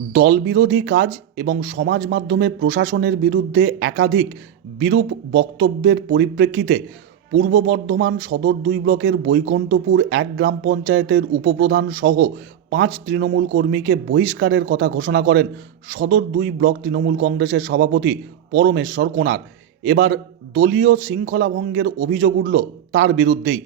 দলবিরোধী কাজ এবং সমাজ মাধ্যমে প্রশাসনের বিরুদ্ধে একাধিক বিরূপ বক্তব্যের পরিপ্রেক্ষিতে পূর্ব বর্ধমান সদর দুই ব্লকের বৈকুণ্ঠপুর এক গ্রাম পঞ্চায়েতের উপপ্রধান সহ পাঁচ তৃণমূল কর্মীকে বহিষ্কারের কথা ঘোষণা করেন সদর দুই ব্লক তৃণমূল কংগ্রেসের সভাপতি পরমেশ্বর কোনার এবার দলীয় শৃঙ্খলা ভঙ্গের অভিযোগ উঠল তার বিরুদ্ধেই।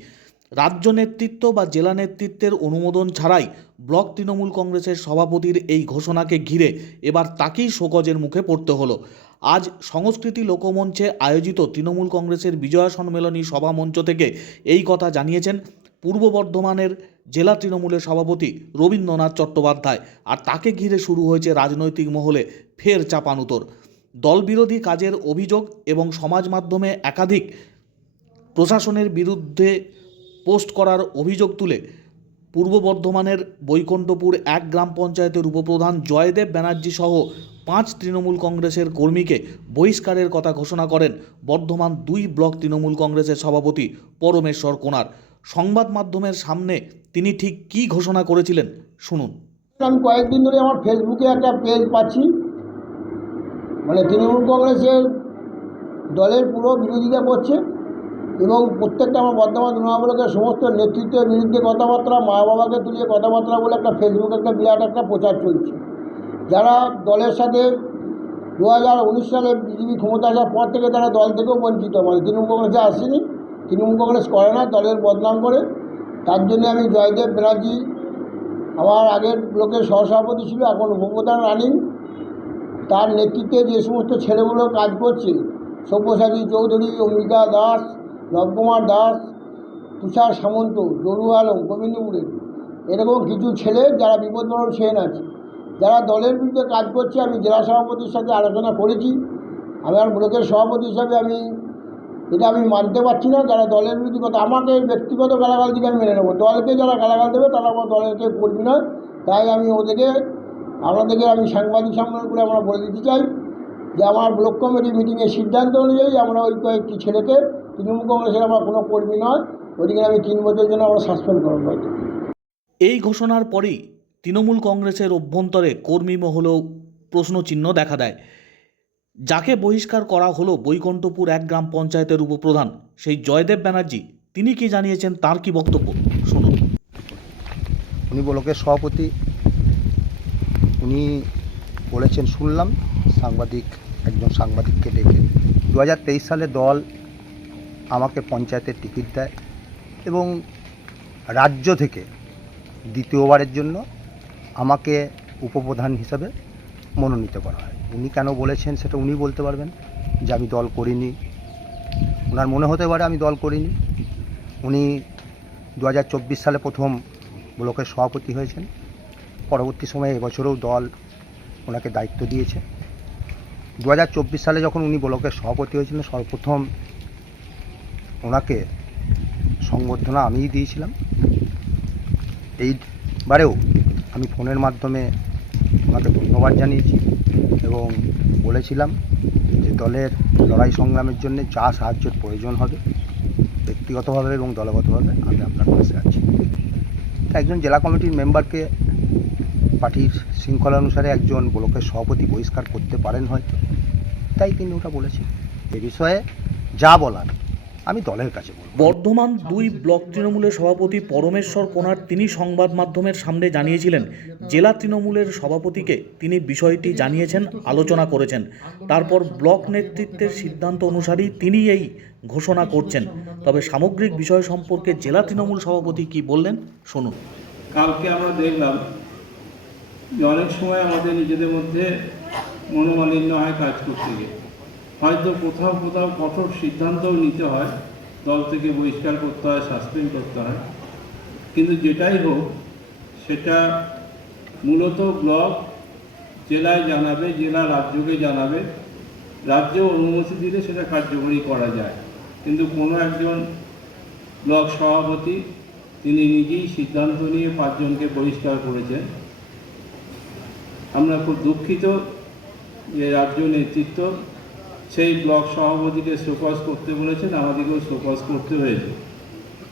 রাজ্য নেতৃত্ব বা জেলা নেতৃত্বের অনুমোদন ছাড়াই ব্লক তৃণমূল কংগ্রেসের সভাপতির এই ঘোষণাকে ঘিরে এবার তাকেই শোকজের মুখে পড়তে হলো। আজ সংস্কৃতি লোকমঞ্চে আয়োজিত তৃণমূল কংগ্রেসের বিজয়া সম্মেলনী সভা মঞ্চ থেকে এই কথা জানিয়েছেন পূর্ব বর্ধমানের জেলা তৃণমূলের সভাপতি রবীন্দ্রনাথ চট্টোপাধ্যায়। আর তাকে ঘিরে শুরু হয়েছে রাজনৈতিক মহলে ফের চাপানুতর। দলবিরোধী কাজের অভিযোগ এবং সমাজ মাধ্যমে একাধিক প্রশাসনের বিরুদ্ধে পোস্ট করার অভিযোগ তুলে পূর্ব বর্ধমানের বৈকুণ্ঠপুর এক গ্রাম পঞ্চায়েতের উপপ্রধান জয়দেব ব্যানার্জি সহ পাঁচ তৃণমূল কংগ্রেসের কর্মীকে বহিষ্কারের কথা ঘোষণা করেন বর্ধমান দুই ব্লক তৃণমূল কংগ্রেসের সভাপতি পরমেশ্বর কোনার। সংবাদ মাধ্যমের সামনে তিনি ঠিক কী ঘোষণা করেছিলেন শুনুন। আমি কয়েকদিন ধরে আমার ফেসবুকে একটা পেজ পাচ্ছি। মানে তৃণমূল কংগ্রেসের দলের পুরো বিরোধিতা করছে। এবং প্রত্যেকটা আমার বর্ধমান তৃণমূলকের সমস্ত নেতৃত্বের বিরুদ্ধে কথাবার্তা, মা বাবাকে তুলিয়ে কথাবার্তা বলে একটা ফেসবুকে একটা বিরাট একটা প্রচার চলছে। যারা দলের সাথে দু হাজার উনিশ সালে বিজেপি ক্ষমতা আসার পর থেকে তারা দল থেকেও বঞ্চিত। মানে তৃণমূল কংগ্রেসে আসেনি, তৃণমূল কংগ্রেস করে না, দলের বদনাম করে। তার জন্য আমি জয়দেব ব্যানার্জি, আমার আগের ব্লকের সহসভাপতি ছিল, এখন উপপ্রধান রানিং। তার নেতৃত্বে যে সমস্ত ছেলেগুলো কাজ করছে, সব্যসাচী চৌধুরী অম্বিকা দাস নবকুমার দাস, তুষার সামন্ত, জরু আলম গোবিন্দপুরের এরকম কিছু ছেলে যারা বিপদবরণ সেন আছে। যারা দলের বিরুদ্ধে কাজ করছে, আমি জেলা সভাপতির সাথে আলোচনা করেছি। আমি আমার ব্লকের সভাপতি হিসাবে আমি, এটা আমি মানতে পারছি না। যারা দলের বিরুদ্ধে কথা, আমাকে ব্যক্তিগত গালাগাল দিকে আমি মেনে নেব। দলকে যারা গালাগাল দেবে, তারা আমার দলের কেউ কর্মী নয়। তাই আমি ওদেরকে, আপনাদেরকে আমি সাংবাদিক সম্মেলন করে আমরা বলে দিতে চাই যে, আমার ব্লক কমিটি মিটিংয়ের সিদ্ধান্ত অনুযায়ী আমরা ওই কয়েকটি ছেলেকে তৃণমূল কংগ্রেসের আমার কোনো কর্মী নয় ওদিকে আমি তিন বছরের জন্য আমরা সাসপেন্ড করব এই ঘোষণার পরেই তৃণমূল কংগ্রেসের অভ্যন্তরে কর্মী মহলেও প্রশ্নচিহ্ন দেখা দেয়। যাকে বহিষ্কার করা হলো বৈকণ্ঠপুর এক গ্রাম পঞ্চায়েতের উপপ্রধান সেই জয়দেব ব্যানার্জি তিনি কি জানিয়েছেন তার কি বক্তব্য? শুনুন। উনি ব্লকের সভাপতি উনি বলেছেন শুনলাম সাংবাদিক একজন সাংবাদিককে ডেকে। দু হাজার তেইশ সালে দল আমাকে পঞ্চায়েতের টিকিট দেয় এবং রাজ্য থেকে দ্বিতীয়বারের জন্য আমাকে উপপ্রধান হিসাবে মনোনীত করা হয়। উনি কেন বলেছেন সেটা উনি বলতে পারবেন যে আমি দল করিনি। ওনার মনে হতে পারে আমি দল করিনি। উনি দু হাজার চব্বিশ সালে প্রথম ব্লকের সভাপতি হয়েছেন। পরবর্তী সময়ে এবছরেও দল ওনাকে দায়িত্ব দিয়েছে। দু হাজার চব্বিশ সালে যখন উনি ব্লকের সভাপতি হয়েছিলেন, সর্বপ্রথম ওনাকে সংবর্ধনা আমিই দিয়েছিলাম। এইবারেও আমি ফোনের মাধ্যমে ওনাকে ধন্যবাদ জানিয়েছি এবং বলেছিলাম যে দলের লড়াই সংগ্রামের জন্য যা সাহায্যের প্রয়োজন হবে, ব্যক্তিগতভাবে এবং দলগতভাবে আমি আপনার পাশে আছি। একজন জেলা কমিটির মেম্বারকে পার্টির শৃঙ্খলা অনুসারে একজন ব্লকের সভাপতি বহিষ্কার করতে পারেন হয়তো, তাই তিনি ওটা বলেছেন। এ বিষয়ে যা বলার আমি দলের কাছে বলব। বর্ধমান দুই ব্লক তৃণমূলের সভাপতি পরমেশ্বর কোনার তিনি সংবাদ মাধ্যমের সামনে জানিয়েছিলেন জেলা তৃণমূলের সভাপতিকে তিনি বিষয়টি জানিয়েছেন আলোচনা করেছেন। তারপর ব্লক নেতৃত্বের সিদ্ধান্ত অনুসারেই তিনি এই ঘোষণা করছেন। তবে সামগ্রিক বিষয় সম্পর্কে জেলা তৃণমূল সভাপতি কি বললেন শুনুন। কালকে আমরা দেখলাম যে অনেক সময় আমাদের নিজেদের মধ্যে মনোমালিন্য হয় কাজ করতে গিয়ে। হয়তো কোথাও কোথাও কঠোর সিদ্ধান্তও নিতে হয়, দল থেকে বহিষ্কার করতে হয় সাসপেন্ড করতে হয়। কিন্তু যেটাই হোক, সেটা মূলত ব্লক জেলায় জানাবে, জেলা রাজ্যকে জানাবে। রাজ্য অনুমতি দিলে সেটা কার্যকরী করা যায়। কিন্তু কোনো একজন ব্লক সভাপতি, তিনি নিজেই সিদ্ধান্ত নিয়ে পাঁচজনকে পরিষ্কার করেছেন। আমরা খুব দুঃখিত যে রাজ্য নেতৃত্ব সেই ব্লক সভাপতিকে শোকজ করতে বলেছেন, আমাদেরকেও শোকজ করতে হয়েছে।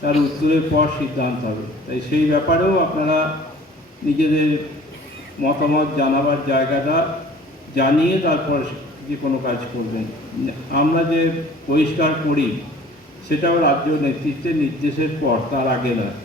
তার উত্তরের পর সিদ্ধান্ত হবে। তাই সেই ব্যাপারেও আপনারা নিজেদের মতামত জানাবার জায়গাটা জানিয়ে তারপর যে কোনো কাজ করবেন। আমরা যে পরিষ্কার করি, সেটাও রাজ্য নেতৃত্বের নির্দেশের পর, তার আগে নয়।